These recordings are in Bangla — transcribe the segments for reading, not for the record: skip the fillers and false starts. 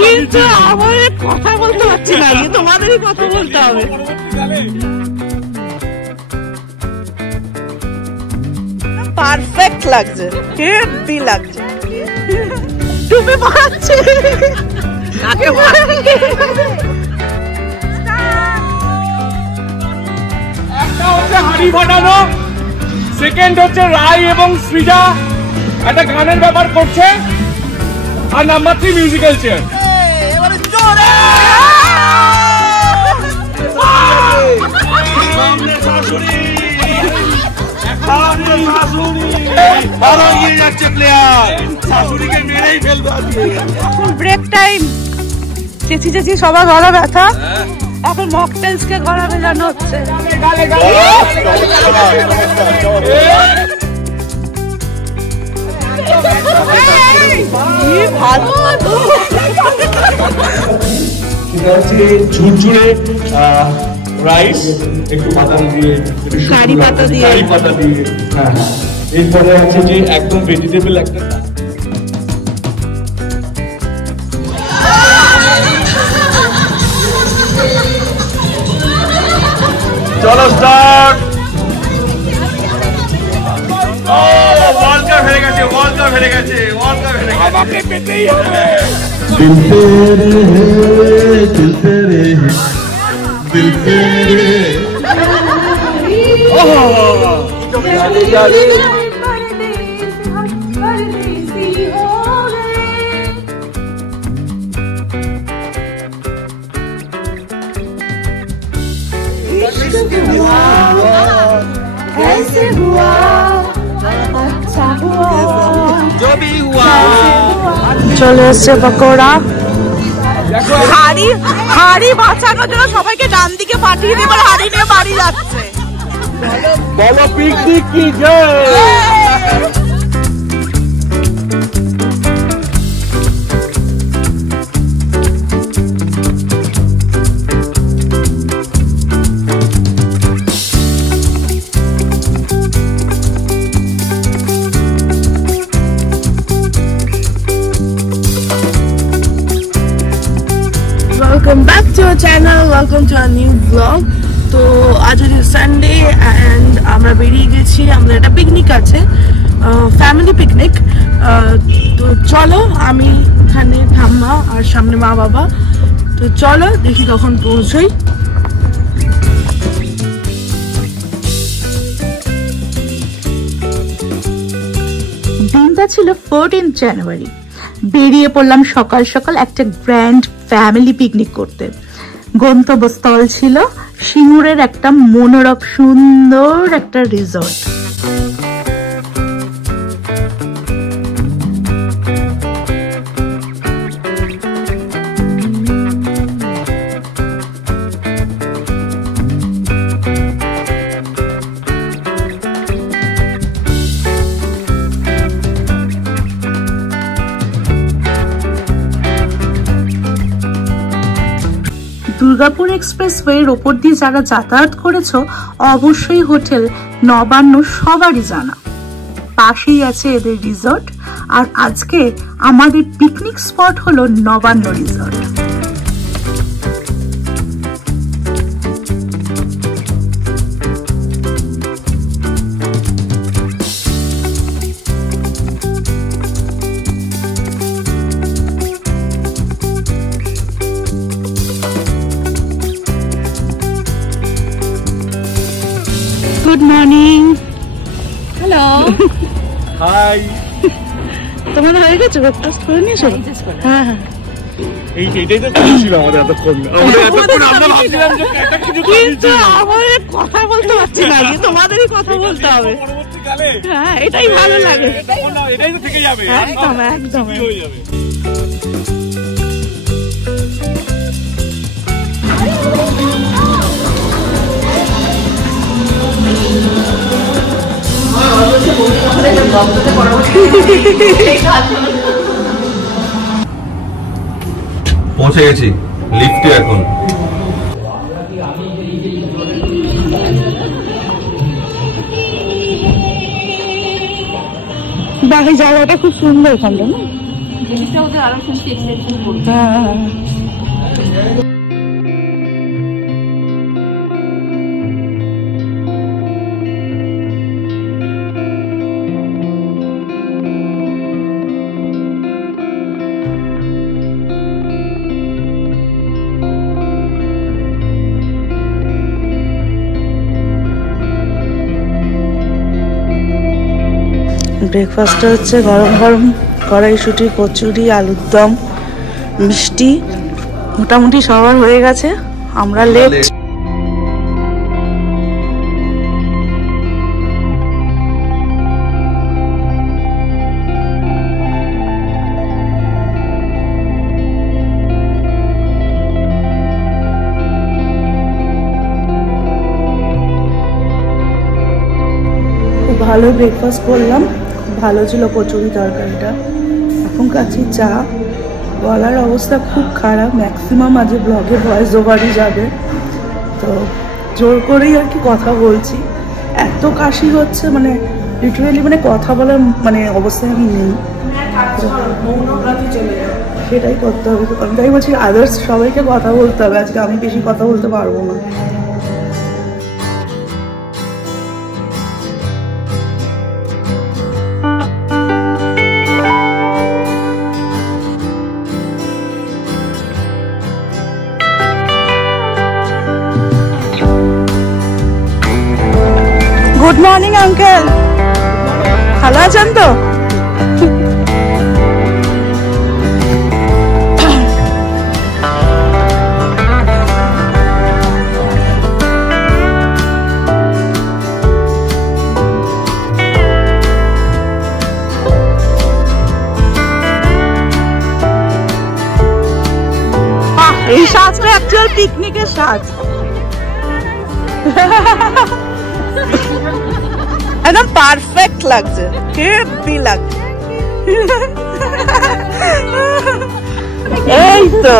কিন্তু আমার কথা বলতে পারছি না, তোমাদেরই কথা বলতে হবে। পারফেক্ট লাগছে, হেভি লাগছে। তুমি মারছে কাকে মারছে? একটা হচ্ছে হাড়ি ফাটানো, সেকেন্ড হচ্ছে রায় এবং সৃজা একটা গানের ব্যাপার করছে, আর number 3 musical chair. Break time. চেঁচি চেঁচি সবার গলা ব্যথা, এখন মকটেলস কে গলা ভেজানো হচ্ছে। ঝুরঝুরে রাইস, একটু বাদাম দিয়ে, কারি পাতা দিয়ে, হ্যাঁ। এরপরে আছে যে একদম ভেজিটেবল একটা। চলো স্টার্ট। ওয়ার্ল্ড কাপ হেরে গেছে, ওয়ার্ল্ড কাপ হেরে গেছে, ওয়ার্ল্ড কাপ হেরে গেছে। আমাকে পেতেই হবে। দিল তেরে হে, দিল তেরে হে, দিল তেরে। জালে জালে চলে এসছে পকোড়া। হাড়ি হাড়ি বাঁচানোর জন্য সবাইকে ডান দিকে পাঠিয়ে দিয়ে হাড়ি নিয়ে বাড়ি যাচ্ছে। বলো পিকনিক কি জয়। Welcome back to our channel, welcome to our new vlog. তো আজ হচ্ছে সানডে অ্যান্ড আমরা বেরিয়ে গেছি, আমাদের একটা পিকনিক আছে, ফ্যামিলি পিকনিক। তো চলো, আমি এখানে ঠাম্মা আর সামনে মা বাবা। তো চলো দেখি কখন পৌঁছই। দিনটা ছিল 14 জানুয়ারি। বেরিয়ে পড়লাম সকাল সকাল একটা গ্র্যান্ড ফ্যামিলি পিকনিক করতে। গন্তব্যস্থল ছিল সিঙ্গুরের একটা মনোরম সুন্দর একটা রিসর্ট। দুর্গাপুর এক্সপ্রেসওয়ের ওপর দিয়ে যারা যাতায়াত করেছো অবশ্যই হোটেল নবান্ন সবারই জানা। পাশেই আছে এদের রিসর্ট, আর আজকে আমাদের পিকনিক স্পট হলো Nabanna resort. Good morning. Hello. Hi. তোমার হয়ে গেছে? ব্রেকফাস্ট করে নিয়েছো? হ্যাঁ হ্যাঁ। এইটাই তো ছিল আমাদের এতক্ষণ। কিন্তু আমার কথা বলতে পারছি না, তোমাদেরই কথা বলতে হবে। হ্যাঁ, এটাই ভালো লাগে। এটাই তো থেকে যাবে। একদম একদম হয়ে যাবে। পৌঁছে গেছি লিফটে এখন। বাকি জায়গাটা খুব সুন্দর এখানটা না? এদিকটা ওদের আরো শুনছি এক্সটেনশন করবে। ব্রেকফাস্টটা হচ্ছে গরম গরম কড়াইশুঁটি, কচুরি, আলুর দম, মিষ্টি, মোটামুটি সবার হয়ে গেছে। আমরা লেট। ভালো ব্রেকফাস্ট করলাম, ভালো ছিল কচুরি তরকারিটা। এখন খাচ্ছি চা। গলার অবস্থা খুব খারাপ, ম্যাক্সিমাম আজ ব্লগে ভয়েস ওভারই যাবে, তো জোর করেই আর কি কথা বলছি। এত কাশি হচ্ছে, মানে লিটারেলি মানে কথা বলার মানে অবস্থায় আমি নেই, সেটাই করতে হবে। আমি তাই বলছি আদার্স সবাইকে কথা বলতে হবে, আজকে আমি বেশি কথা বলতে পারবো না। গুড মর্নিং আঙ্কেল, ভালো আছেন তো? এই সাজটা অ্যাকচুয়াল পিকনিকের সাজ, একদম পারফেক্ট লাগছে, হেভি লাগছে। এই তো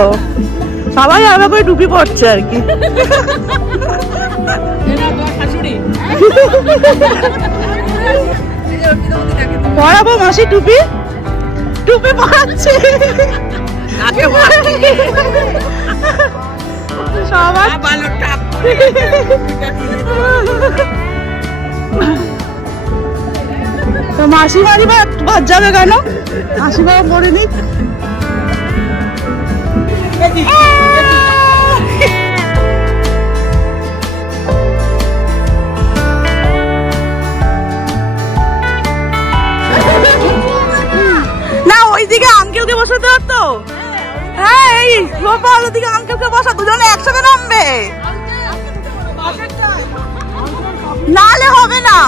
সবাই আলাদা করে টুপি পড়ছে আর কি। পড়াবো মাসি টুপি, টুপি পড়াচ্ছে সবাই। তো মাসিমারি বাদ যাবে কেন? মাসিমা পড়েনি। না ওইদিকে আঙ্কেলকে বসাতে পারতো। হ্যাঁ এই গোপাল ওদিকে আঙ্কেলকে বসা, দুজনে একসাথে নামবে, নালে হবে না।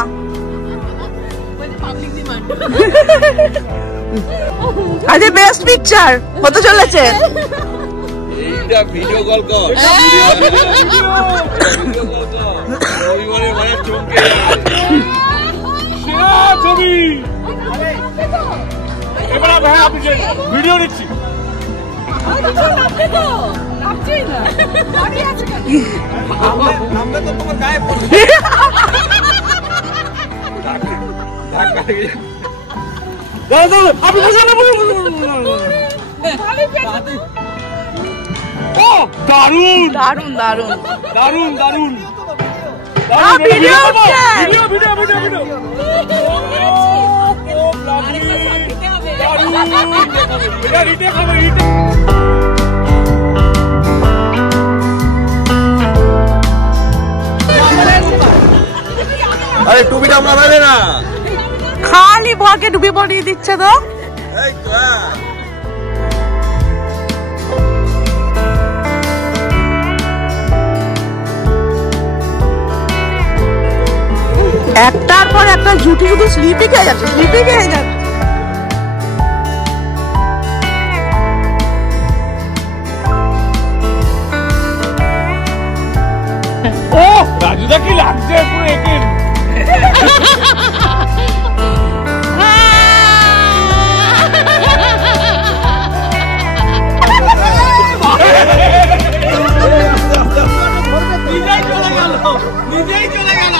আজকে বেস্ট পিকচার হতে চলেছে। ভিডিও কল কর, ভিডিও নিচ্ছি। দারুন দারুন দারুন দারুন দারুন ভিডিও ভিডিও ভিডিও ভিডিও আরে টুপিটা মারাবে না, খালি ভরকে ডুবে পড়িয়ে দিচ্ছে তো। একটার পর একটা জুটি শুধু স্লিপই খেয়ে যাচ্ছে, স্লিপই খেয়ে যাচ্ছে। ও রাজুদা কি লাগছে পুরো একে। নিজেই চলে গেল।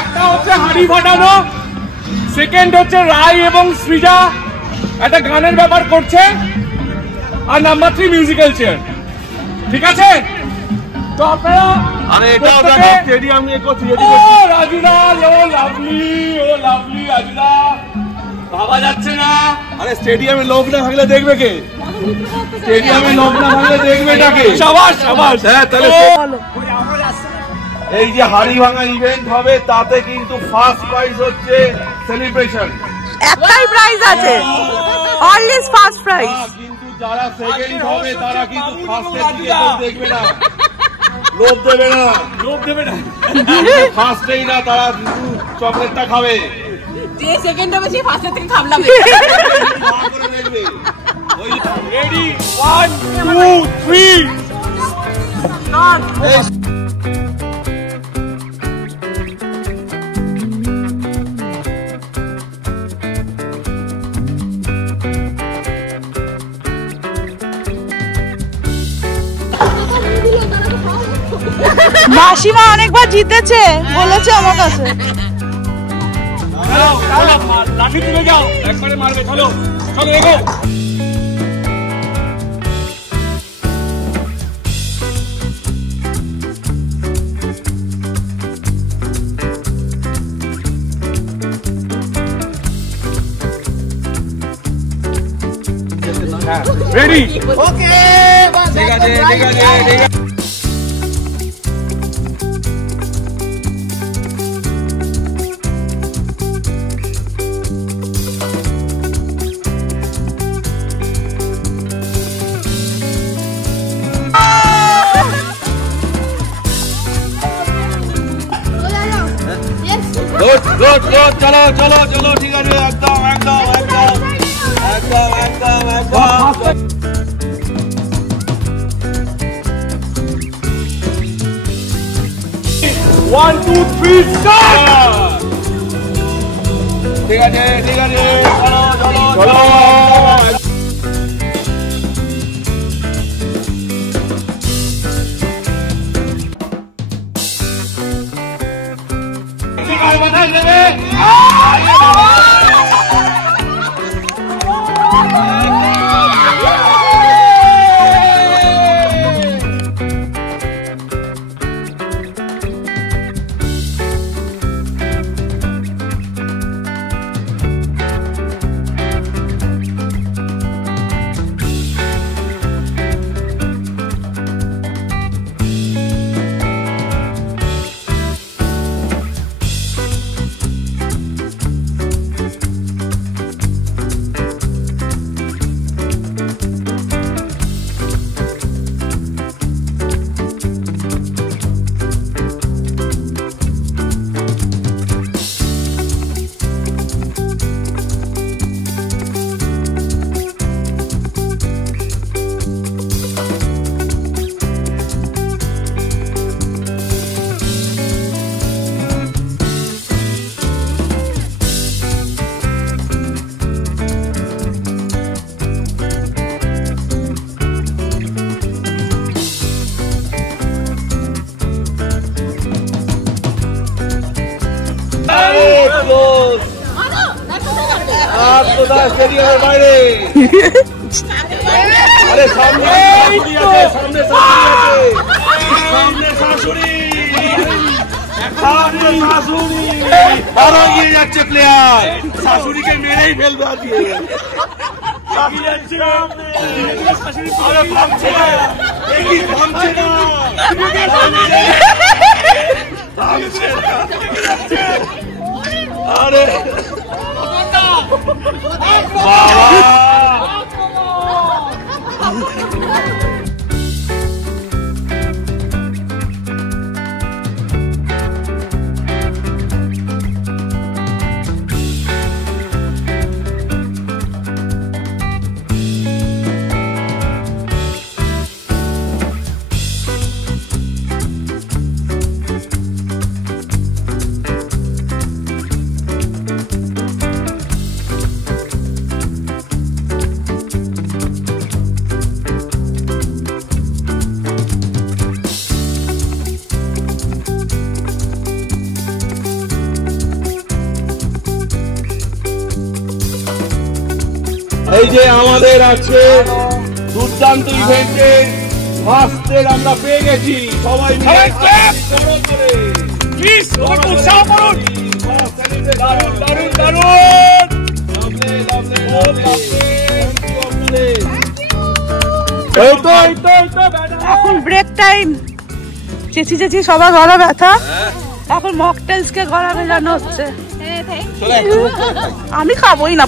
একটা হচ্ছে হাড়ি ফাটানো, সেকেন্ড হচ্ছে রায় এবং সৃজা একটা গানের ব্যাপার করছে, আর নাম্বার 3 মিউজিক্যাল চেয়ার। ঠিক আছে, তো আপনারা রাজুদা, রাজুদা ভাবা যাচ্ছে না। আরে স্টেডিয়ামে লোক না থাকলে দেখবে কে? স্টেডিয়ামে লোক না থাকলে দেখবে এটাকে। সাবাস সাবাস। হ্যাঁ, তাহলে এই যে হাড়ি ভাঙা ইভেন্ট হবে তাতে কিন্তু ফার্স্ট প্রাইজ হচ্ছে সেলিব্রেশন। একটাই প্রাইজ আছে, অলওয়েজ ফার্স্ট প্রাইজ। কিন্তু যারা সেকেন্ড হবে তারা কিন্তু ফার্স্টের দিকে দেখবে না, লোভ দেবে না, লোভ দেবে না। ফার্স্টেই না, তারা কিন্তু চকলেটটা খাবে। যে সেকেন্ড হবে সে ফার্স্টের থেকে খাবলাবে। রেডি, 1 2 3 মাসিমা অনেকবার জিতেছে বলেছে আমার কাছে। লাঠি তুলে যাও, একবারে মারবে। চলো চলো এগো। রেডি, ওকে, ঠিক আছে ঠিক আছে ঠিক আছে। গুড গুড গুড, চলো চলো চলো, ঠিক আছে, একদম একদম একদম একদম একদম একদম। 1 2 3 স্টার্ট। ঠিক আছে ঠিক আছে, চলো চলো চলো। স্টেডিয়ামের বাইরে। আরে সামনে শাশুড়ি আছে, সামনে শাশুড়ি, সামনে শাশুড়ি আর এগিয়ে যাচ্ছে প্লেয়ার, শাশুড়িকে মেরেই ফেলবে আজকে। আরে এই যে আমাদের আছে দুর্দান্ত ইভেন্টে ফার্স্টের আমরা পেয়ে গেছি সবাই মিলে এখন ব্রেক টাইম। চেঁচি চেঁচি সবার গলা ব্যথা, এখন মকটেলস কে গলা ভেজানো হচ্ছে। আমি খাবোই না।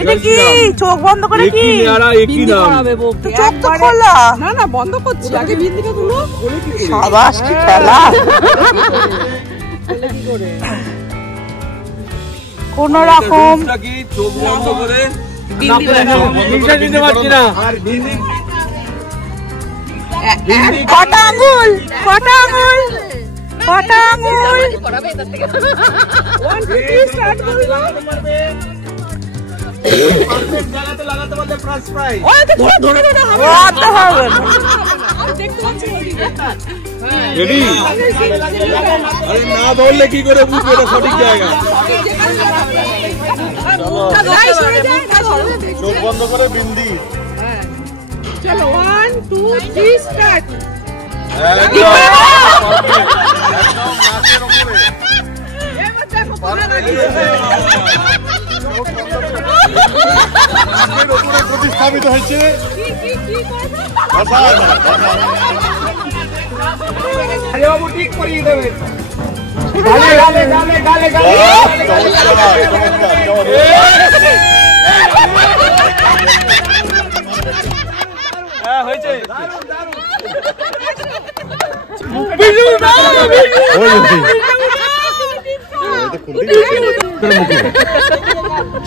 এটা কি চোখ বন্ধ করে কি চোখ তো খোলা? না না বন্ধ করছি, আগে বিন্দিটা তুলো। সাবাস কি খেলা। কোন রকম চোখ বন্ধ করে কটা আঙুল কটা আঙুল কটা আঙুল না ধরলে কি করে বুঝবে এটা সঠিক জায়গা? চোখ বন্ধ করে বিন্দি। চলো 1 2 3 স্টার্ট। প্রতিস্থাপিত হয়েছে। বাবু ঠিক করিয়ে দেবে। হয়েছে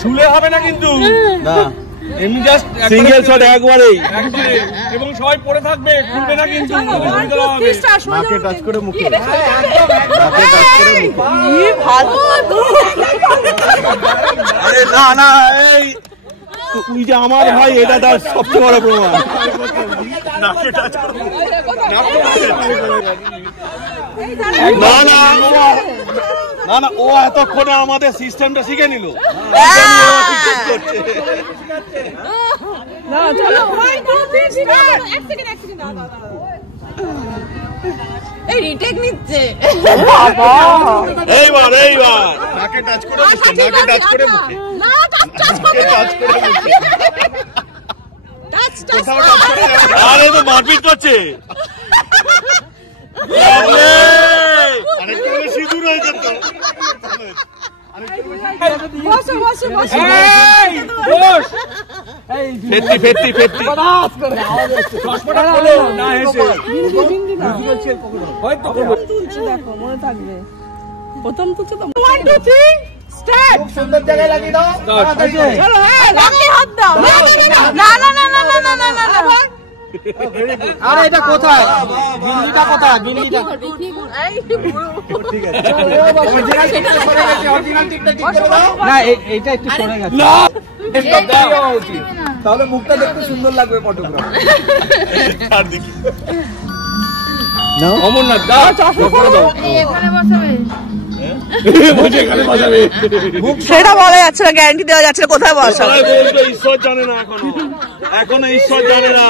ছুলে হবে না কিন্তু, না এমনি জাস্ট সিঙ্গেল শট একবারেই, এবং সবাই পড়ে থাকবে, খুলবে না কিন্তু। নাকে টাচ করে মুখে, আরে না না, এই তুই যে আমার ভাই, এটা তার সবচেয়ে বড় প্রমাণ। নাকে টাচ করে না না না না, ও এতক্ষণে আমাদের সিস্টেমটা শিখে নিল। এইবার নাকে টাচ করে, নাকে টাচ করে মুখে, টাচ করে মুখে। আরে তো মারপিট করছে। সিঁদুর হয়ে যেত। ফেটতি মনে থাকবে। প্রথম তুলছে তো 1 2 3 স্টার্ট। সুন্দর জায়গায় লাগিয়ে দাও। চলো লাগিয়ে হাত দাও। না না না না না না না না। আরে এটা কোথায়? বিন্দিটা কোথায়? বিন্দিটা ঠিক আছে। অরিজিনাল টিপটা সরে গেছে, অরিজিনাল টিপটা ঠিক করে দাও। না এইটা একটু সরে গেছে। না এটা দেওয়া উচিত, তাহলে মুখটা দেখতে সুন্দর লাগবে ফটোগ্রাফ। আর দেখি না অমরনাথ দাও, চশমা পরে দাও। এখানে বসাবে। সেটা বলা যাচ্ছে না, গ্যারান্টি দেওয়া যাচ্ছে না কোথায় বসা। ঈশ্বর জানে না এখনো ঈশ্বর জানে না।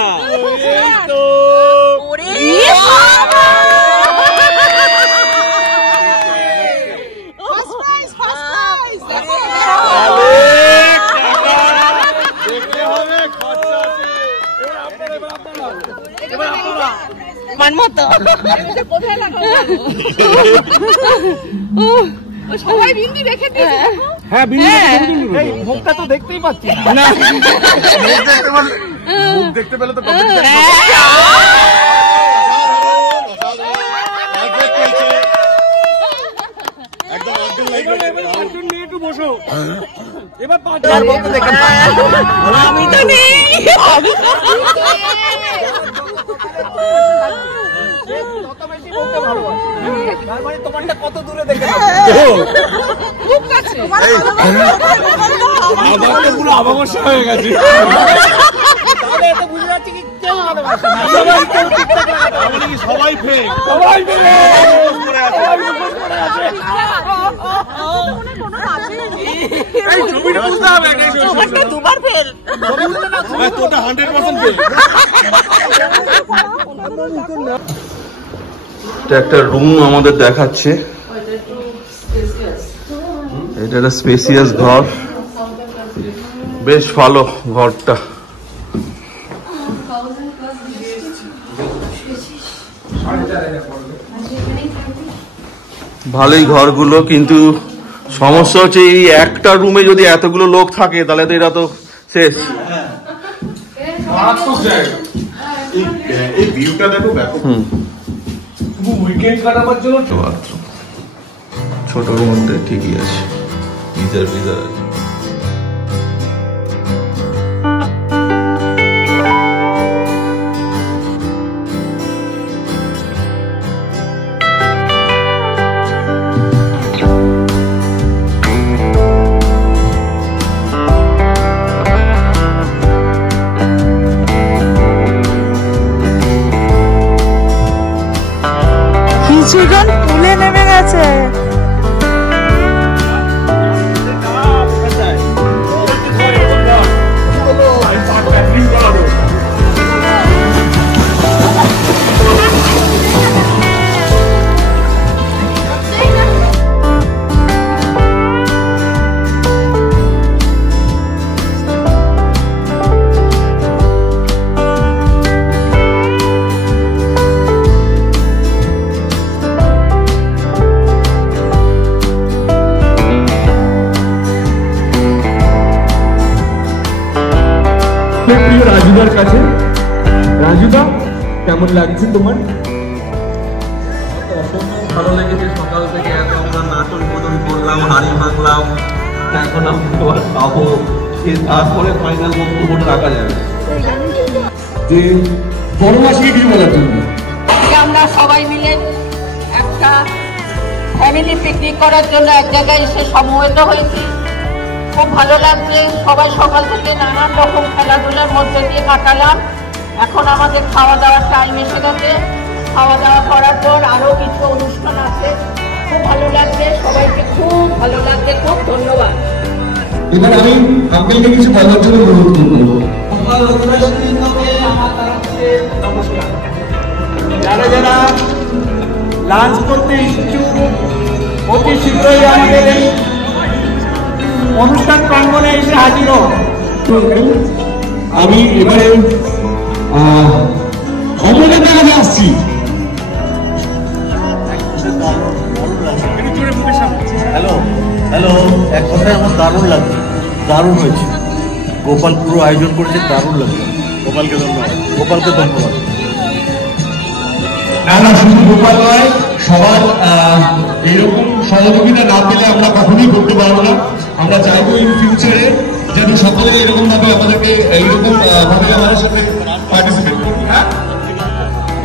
সবাই বিন্দি রেখে দিয়েছে। হ্যাঁ মুখটা তো দেখতেই পাচ্ছি না। মুখ দেখতে পেলে তো একটু বসো এবার আমি তো নেই। তোমারটা কত দূরে দেখে পুরো অবশ্য হয়ে গেছে। সবাই ফেক দুবার ফেল, তোটা 100% ফেক। একটা রুম আমাদের দেখাচ্ছে, এটা একটা স্পেসিয়াস ঘর, বেশ ভালো ঘরটা। ভালোই ঘরগুলো, কিন্তু সমস্যা হচ্ছে এই একটা রুমে যদি এতগুলো লোক থাকে তাহলে তো এরা তো শেষ। এই ভিউটা দেখো ব্যাপক। উইকেন্ড কাটাবার জন্য ছোটর মধ্যে ঠিকই আছে, গিজার আছে। কিছুজন তুলে নেমে গেছে। প্রিয় রাজুদার কাছে। রাজুদা, কেমন লাগছে তোমার? অসম্ভব ভালো লেগেছে। সকাল থেকে এত আমরা নাটক বদল করলাম, হাড়ি ভাঙলাম, এখন আমরা খাবো, তারপরে ফাইনাল বক্তব্যটা রাখা যাবে। যে বড় মাসিকে কিছু বলার জন্য আমরা সবাই মিলে একটা ফ্যামিলি পিকনিক করার জন্য এক জায়গায় এসে সমবেত হয়েছি। খুব ভালো লাগছে। সবাই সকাল থেকে নানান রকম খেলাধুলার মধ্যে দিয়ে কাটালাম। এখন আমাদের খাওয়া দাওয়ার টাইম এসে গেছে। খাওয়া দাওয়া করার পর আরও কিছু অনুষ্ঠান আছে। খুব ভালো লাগছে, সবাইকে খুব ভালো লাগছে। খুব ধন্যবাদ। এবার আমি আঙ্কেলকে কিছু বলার জন্য অনুরোধ করবো। যারা যারা লাঞ্চ করতে ইচ্ছুক অতি শীঘ্রই আমাদের এই অনুষ্ঠান প্রাঙ্গণে এসে হাজির হোক। আমি এবারে অমলের কাছে আসছি। হ্যালো হ্যালো, এক কথায় আমার দারুণ লাগছে, দারুণ হয়েছে। গোপাল পুরো আয়োজন করেছে, দারুণ লাগছে। গোপালকে ধন্যবাদ, গোপালকে ধন্যবাদ। না না, শুধু গোপাল নয়, সবার এইরকম সহযোগিতা না পেলে আমরা কখনোই করতে পারবো না। আমরা চাইবো ইন ফিউচারে যেন সকলে এরকম ভাবে আমাদেরকে এইরকম ভাবে আমাদের সাথে পার্টিসিপেট করবে। হ্যাঁ,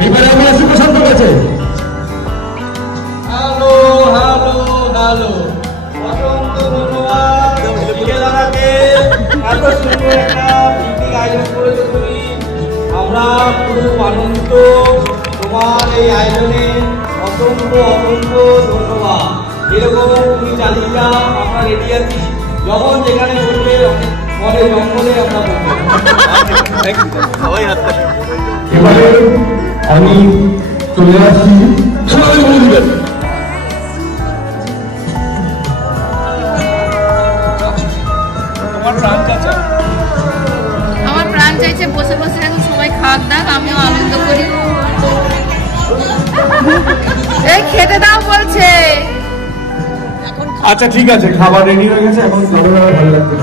এবারে আমরা সুপ্রশান্ত কাছে। হ্যালো হ্যালো হ্যালো, অসংখ্য ধন্যবাদ বিকেলাকে এত সুন্দর একটা পিকনিক আয়োজন করেছো তুমি। আমরা খুব আনন্দিত। তোমার এই আয়োজনে অসংখ্য অসংখ্য ধন্যবাদ। এরকম তুমি চালিয়ে যাও, আমরা রেডি আছি। যখন যেখানে বলবে পরে জঙ্গলে আমরা বলবো। এবারে আমি চলে আসছি আমার প্রাণ চাইছে বসে বসে এখন সবাই খাক দাক, আমিও আনন্দ করি। এই খেতে দাও বলছে। আচ্ছা ঠিক আছে, খাবার রেডি হয়ে গেছে, এখন খাবার ভালো লাগবে।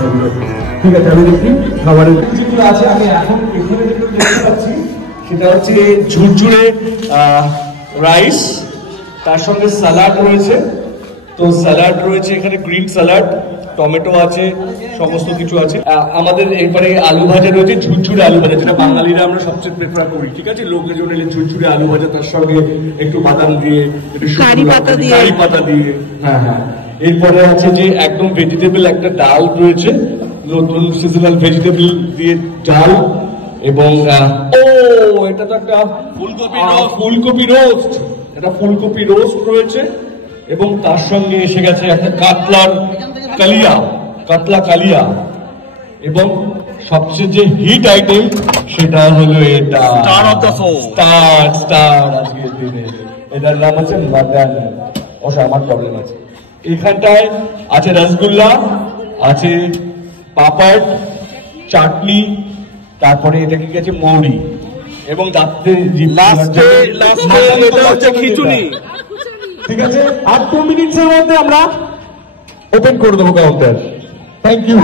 ঠিক আছে, আমি দেখি খাবারের যেগুলো আছে। আমি এখন এখানে যেগুলো দেখতে পাচ্ছি সেটা হচ্ছে ঝুরঝুরে রাইস, তার সঙ্গে স্যালাড রয়েছে। তো স্যালাড রয়েছে এখানে, গ্রিন স্যালাড, টমেটো আছে, সমস্ত কিছু আছে। আমাদের এরপরে আলু ভাজা রয়েছে, ঝুরঝুরে আলু ভাজা, যেটা বাঙালিরা আমরা সবচেয়ে প্রেফার করি। ঠিক আছে, লোকজন এলে ঝুরঝুরে আলু ভাজা, তার সঙ্গে একটু বাদাম দিয়ে, একটু কারি পাতা দিয়ে। হ্যাঁ হ্যাঁ। এরপরে আছে যে একদম ভেজিটেবল একটা ডাল রয়েছে, নতুন সিজনাল ভেজিটেবল দিয়ে ডাল, এবং এটা তো একটা ফুলকপি রোস্ট, এটা ফুলকপি রোস্ট রয়েছে, এবং তার সঙ্গে এসে গেছে একটা কাতলা কালিয়া, এবং সবচেয়ে যে হিট আইটেম সেটা হলো এটা স্টার আজকের দিনে, এটার নাম হচ্ছে মাটন। আমার প্রবলেম আছে। এখানটায় আছে রসগোল্লা, আছে পাপড়, চাটনি, তারপরে এটা কি আছে মৌরি, এবং খিচুড়ি। ঠিক আছে, আর 2 মিনিটের মধ্যে আমরা ওপেন করে দেবো কাউন্টার। Thank you.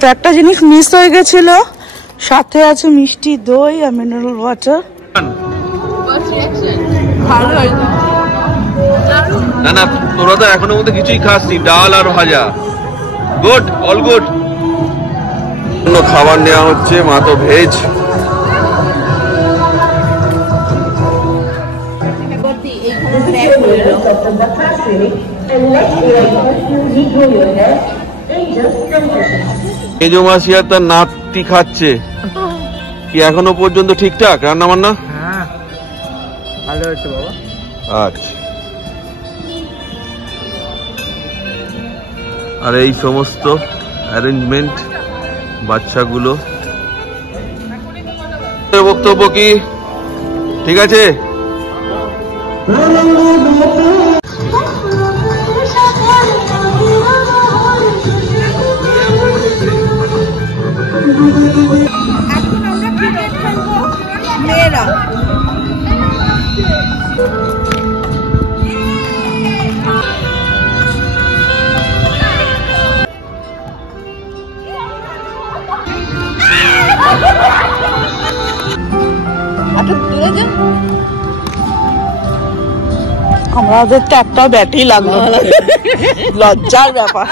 তো একটা জিনিস মিস হয়ে গেছিল, সাথে আছে মিষ্টি দই আর মিনারেল ওয়াটার। না না, তোরা তো এখনো মধ্যে কিছুই খাসনি, ডাল আর ভাজা। Good, all good. খাবার নেওয়া হচ্ছে, মা তো ভেজ। মেজমাসি আর তার নাতি খাচ্ছে কি এখনো পর্যন্ত ঠিকঠাক রান্না বান্না? হ্যাঁ, ভালো হয়েছে বাবা। আচ্ছা, আর এই সমস্ত অ্যারেঞ্জমেন্ট বাচ্চাগুলো, বক্তব্য কি ঠিক আছে? মেয়েরা আমাদের তো একটা ব্যাটই লাগলো, লজ্জার ব্যাপার।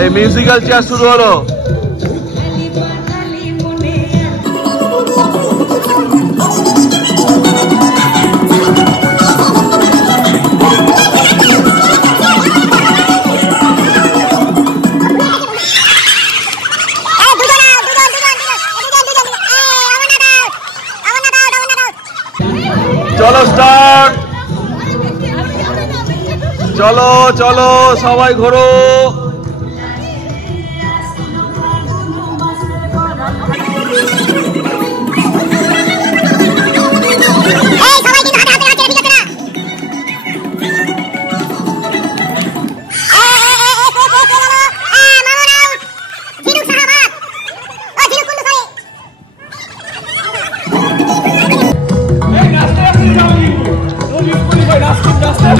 এই মিউজিক্যাল চেয়ার শুরু হলো। চলো স্টার্ট, চলো চলো সবাই ঘোরো।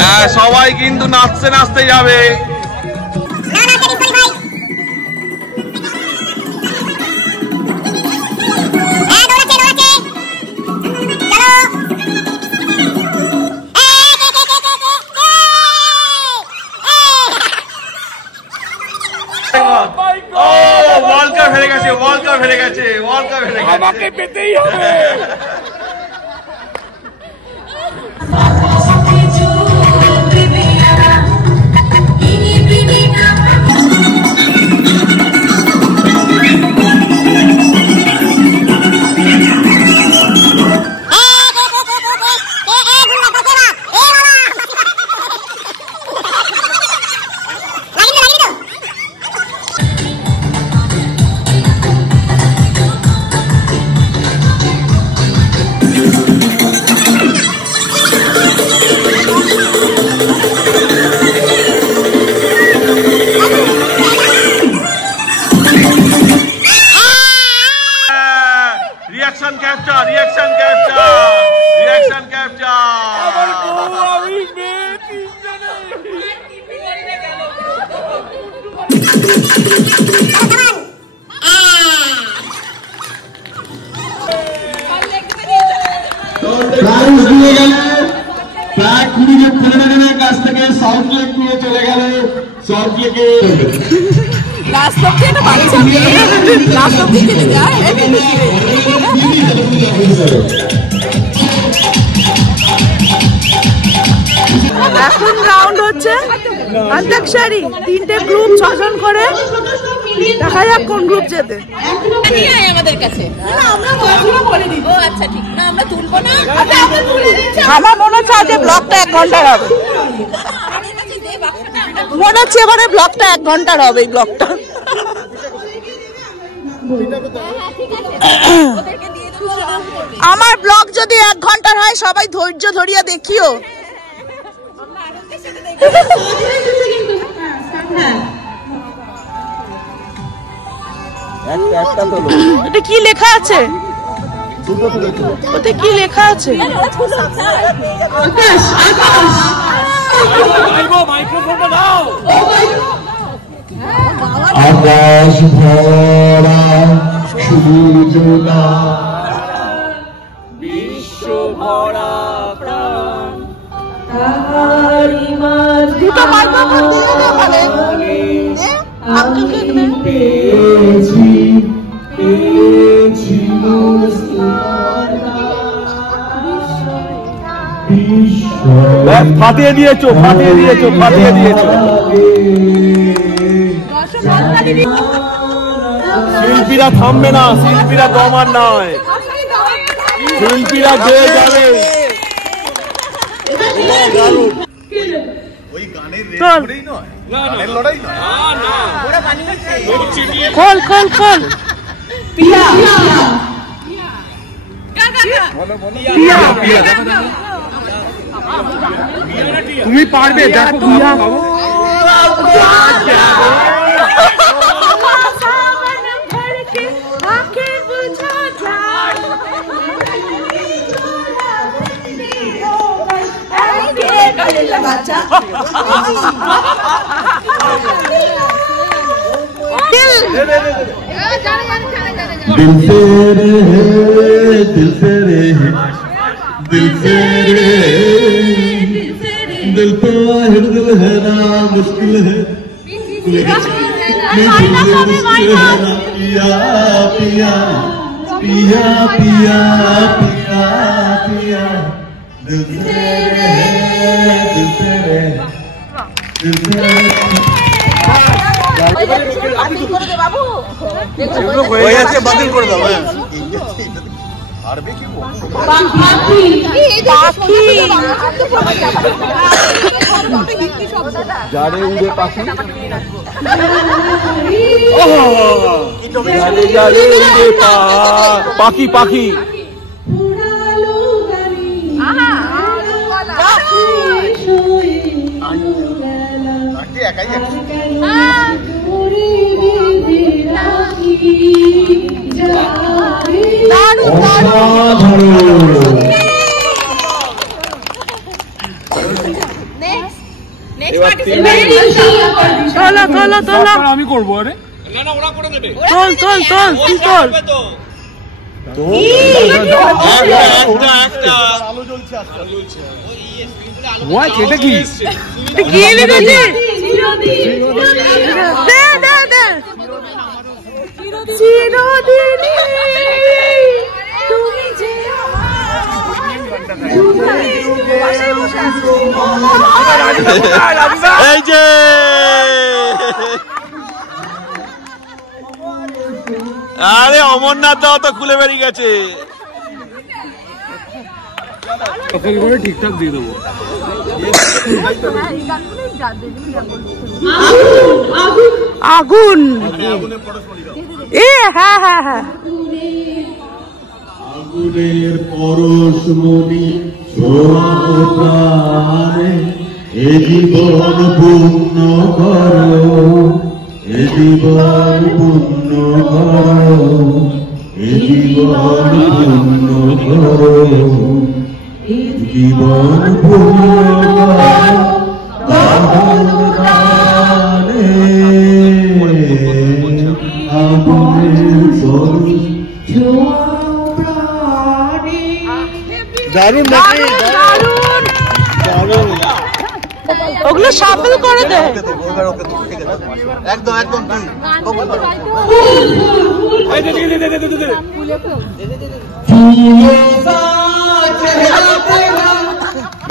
হ্যাঁ, সবাই কিন্তু নাচতে নাচতে যাবে। ওয়ার্ল্ড কাপ হেরে গেছে, ওয়ার্ল্ড কাপ হেরে গেছে, ওয়ার্ল্ড কাপ হেরে গেছে, আমাকে পেতেই হবে। প্রাইজ দিয়ে গেল প্রায় 20 জন ছেলেমেয়েদের কাছ থেকে সল্ট লেক নিয়ে চলে গেল সল্ট লেকে এখন রাউন্ড হচ্ছে অন্তাক্ষরী, 3টে গ্রুপ 6 জন করে, দেখা যাক কোন গ্রুপ জেতে। আমাদের কাছে আচ্ছা ঠিক না, আমরা তুলবো না। আমার মনে হচ্ছে আজ ব্লগটা 1 ঘন্টার হবে, মনে হচ্ছে এবারে ব্লগটা 1 ঘন্টার হবে। এই ব্লগটা আমার ব্লগ যদি 1 ঘন্টার হয় সবাই ধৈর্য ধরিয়া দেখিও। এটা কি লেখা আছে? ওতে কি লেখা আছে? আকাশ ভরা সূর্যটা বিশ্ব ভরা প্রাণ দুটো মাইক্রোফোন দিয়ে দে ওখানে। পেয়েছি পেয়েছি ফাটিয়ে দিয়েছো ফাটিয়ে দিয়েছো ফাটিয়ে দিয়েছো। শিল্পীরা থামবে না, শিল্পীরা দমার নয়, শিল্পীরা গেয়ে যাবে। খোল খোল খোল। তুমি পারবে, দেখো বাবু। दिल तेरे है दिल तेरे है दिल तेरे दिल तो दिल है ना मुश्किल है पिया पिया पिया पिया पिया पिया दिल तेरे है दिल तेरे दिल तेरे বাতিল করে দাও। যারে উড়ে পাখি, পাখি পাখি আমি করবো। আরে তোল তোল তোল তুই তোল। এটা কি এই যে আরে অমরনাথ দাও তো খুলে বেরিয়ে গেছে। ঠিকঠাক দিয়ে দেবো। আগুন এ হ্যাঁ হ্যাঁ হ্যাঁ আগুনের পরশমণি ছোঁয়ারে এ জীবন পূর্ণ করো এ জীবন পূর্ণ করো এ জীবন পূর্ণ করো জীবন পূর্ণ করো দারুণ নাকি? ওগুলো শাফল করে দে। একদম একদম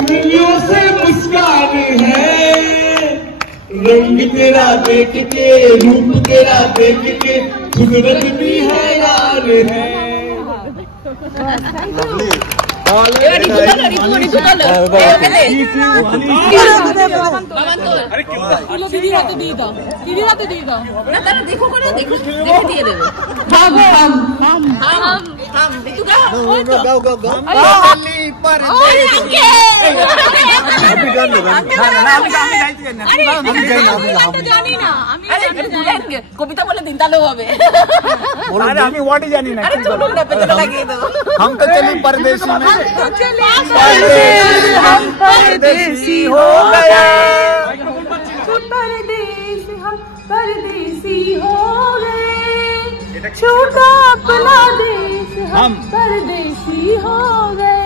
फूलों से मुस्कान है, रंग तेरा देख के, रूप तेरा देख के, कुदरत भी हैरान है। কবিতা বলে দিন তাহলে হবে। আমি ওয়ার্ডই জানি না। हम तो चले परदेसी में, हम परदेसी हो गए, परदेस हम परदेसी हो गए, छूटा अपना देश हम परदेसी हो गए।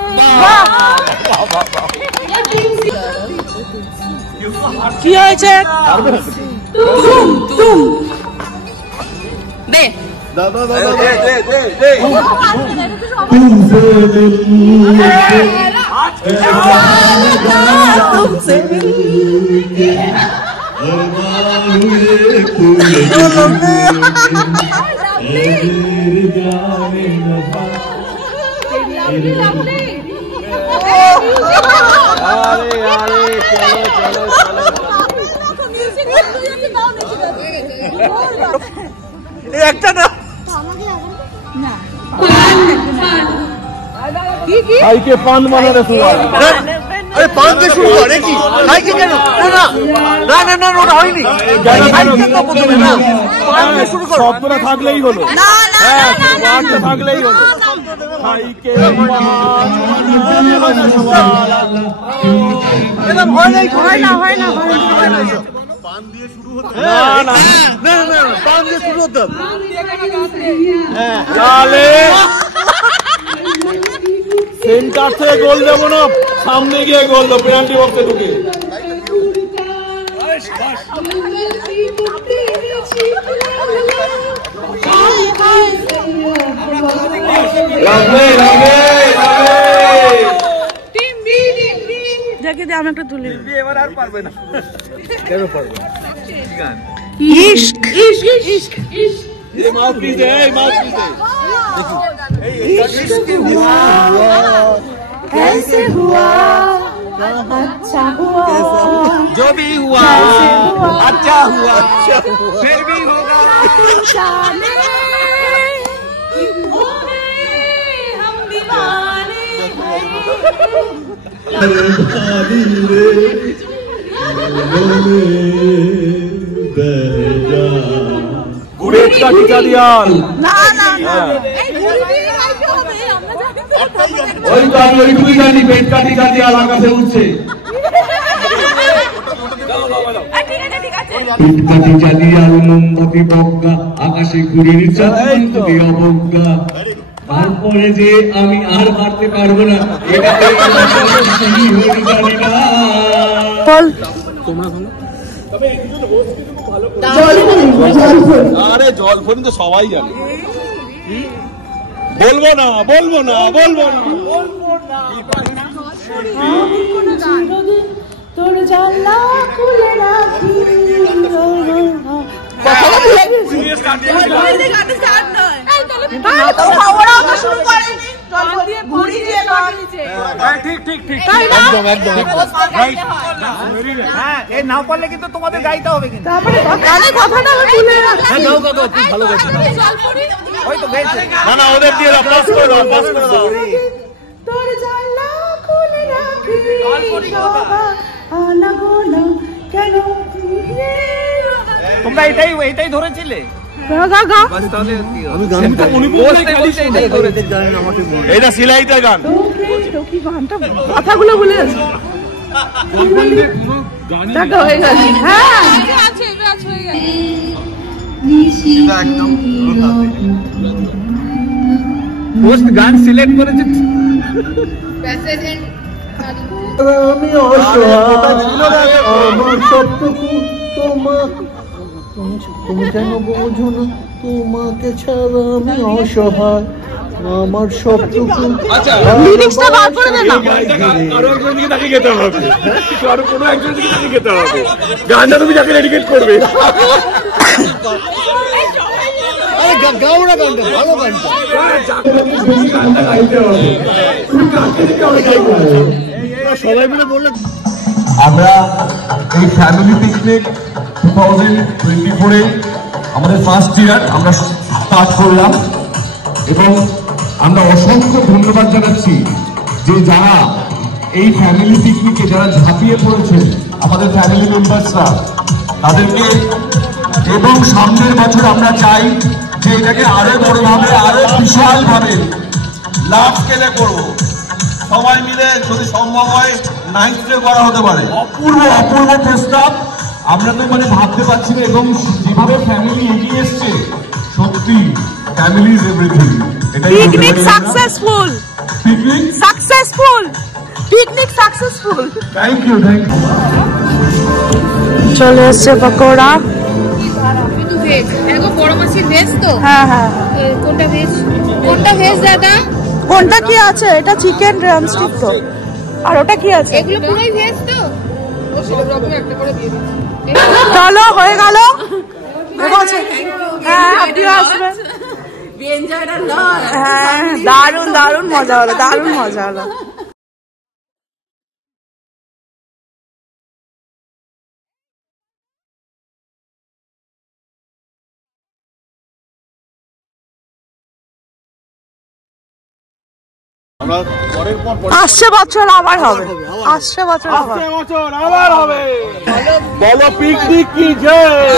কি হয়েছে? তুম দে तुमसे मिलके अरमान हुए पूरे जाने नफा। একটা না ভাইকে পান বানানো শুরু। আরে পান দিয়ে শুরু করে কি? খাইকে কেন? না না না না ওটা হয়নি। খাইকে তো প্রথমে না, পান দিয়ে শুরু করো। শব্দটা থাকলেই হলো। হ্যাঁ, পানটা থাকলেই হলো। ভাইকে পান এরকম হয় নাই, হয় না, হয় না, হয় না। পান দিয়ে শুরু হতো না না না না, পান দিয়ে শুরু হতো। হ্যাঁ, তাহলে সেন্টার থেকে গোল দেবো না, সামনে গিয়ে গোল দেবো পেনাল্টি বক্সে ঢুকে। দেখে দে, আমি একটা তুলে এবার আর পারবে না। কেন পারবে? ইশক ইশক ইশক ইশক এই মাউথপিস দে, এই মাউথপিস দে। इश्क हुआ ऐसे हुआ अच्छा हुआ, जो भी हुआ अच्छा हुआ, फिर भी होगा। जाने हो गए हम दीवाने পেট কাটি চালিয়াল। না না ওই তো আমি ওইটুকুই জানি, পেট কাটি চালিয়াল আকাশে উঠছে। পেট কাটি চালিয়াল মোমবাতি বজ্ঞা, আকাশে ঘুরির চাঁদে অবজ্ঞা। তারপরে যে আমি আর মারতে পারবো না, এটা জানি না। আরে জল ফোন তো সবাই জানে। বলবো না, বলবো না, বলবো না, বলবো না। তোর জানলা খুলে রাখি, ঠিক ঠিক ঠিক, একদম একদম। হ্যাঁ, এই নাও পারলে কিন্তু তোমাদের গাইতে হবে কিন্তু। কথাটা তুলে গাও গাও গাও, খুব ভালো গাইছো। ওই তো গাইছে। না না, ওদের দিয়ে দাও, পাস করে দাও, পাস করে দাও। তোর জানলা খুলে রাখি, আনা গোনা কেন তোমরা এটাই ধরেছিলে? আমি গানটা এটা সিলাইতে গান। কথাগুলো বলে আছে হয়ে গেছে। হ্যাঁ একদম পোস্ট গান সিলেক্ট করেছে। আমি অসহায়, আমার সবটুকু তুমি কেন বোঝো না, তোমাকে ছাড়া আমি অসহায়, আমার সবটুকু। লিরিক্সটা বার করে দে না। আরো একজন দিকে তাকিয়ে যেতে হবে, আরো কোনো একজন দিকে তাকিয়ে যেতে হবে। গানটা তুমি যাকে ডেডিকেট করবে। গাও না গানটা, ভালো গানটা। সবাই মিলে বললে আমরা এই ফ্যামিলি পিকনিক 2024-এ আমাদের ফার্স্ট ইয়ার আমরা স্টার্ট করলাম এবং আমরা অসংখ্য ধন্যবাদ জানাচ্ছি যে যারা এই ফ্যামিলি পিকনিকে যারা ঝাঁপিয়ে পড়েছে আমাদের ফ্যামিলি মেম্বার্সরা তাদেরকে, এবং সামনের বছর আমরা চাই যে এটাকে আরো বড়ভাবে আরো বিশালভাবে লার্জ স্কেলে করবো। সবাই মিলে যদি সম্ভব হয় নাইট স্টে করা হতে পারে। অপূর্ব অপূর্ব প্রস্তাব, আমরা তো মানে ভাবতে পারছি না, এবং যেভাবে ফ্যামিলি এগিয়ে এসছে সত্যি family is everything. Picnic successful, picnic successful, picnic successful. Thank you, thank you. চলে এসছে পকোড়া। কিন্তু ভেজ, এগো বড় মাছের ভেজ তো? হ্যাঁ হ্যাঁ। কোনটা ভেজ? কোনটা ভেজ দাদা? কোনটা কি আছে? এটা চিকেন ড্রামস্টিক তো। আর ওটা কি আছে? এগুলো পুরোই ভেজ তো? ও সব রকম একটা করে দিয়ে দিচ্ছি। চলো হয়ে গেল। হ্যাঁ আপনিও আসবেন। হ্যাঁ দারুণ দারুণ মজা হলো, দারুণ মজা হলো। আসছে বছর আবার হবে, আসছে বছর আবার হবে। বলো পিকনিক কি জয়,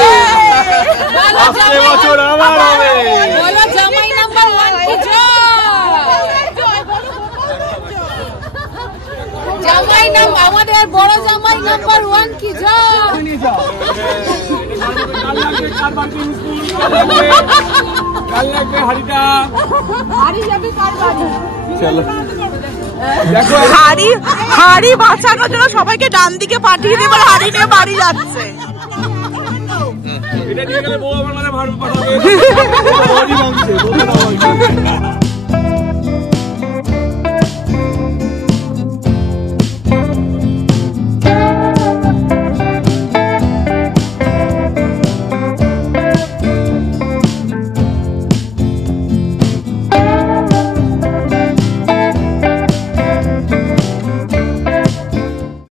আসছে বছর আবার হবে। বলো জামাই নাম্বার 1 কি জয়। জামাই নাম আমাদের বড় জামাই নাম্বার 1 কি জয়। কাল লাগবে হাড়িটা, হাড়ি যাবে কার বাড়ি? চলো হাড়ি, হাড়ি বাঁচানোর জন্য সবাইকে ডান দিকে পাঠিয়ে দিয়ে হাড়ি নিয়ে বাড়ি যাচ্ছে। এটা নিয়ে গেলে বউ আমার মানে ভাড়া পাঠাবে।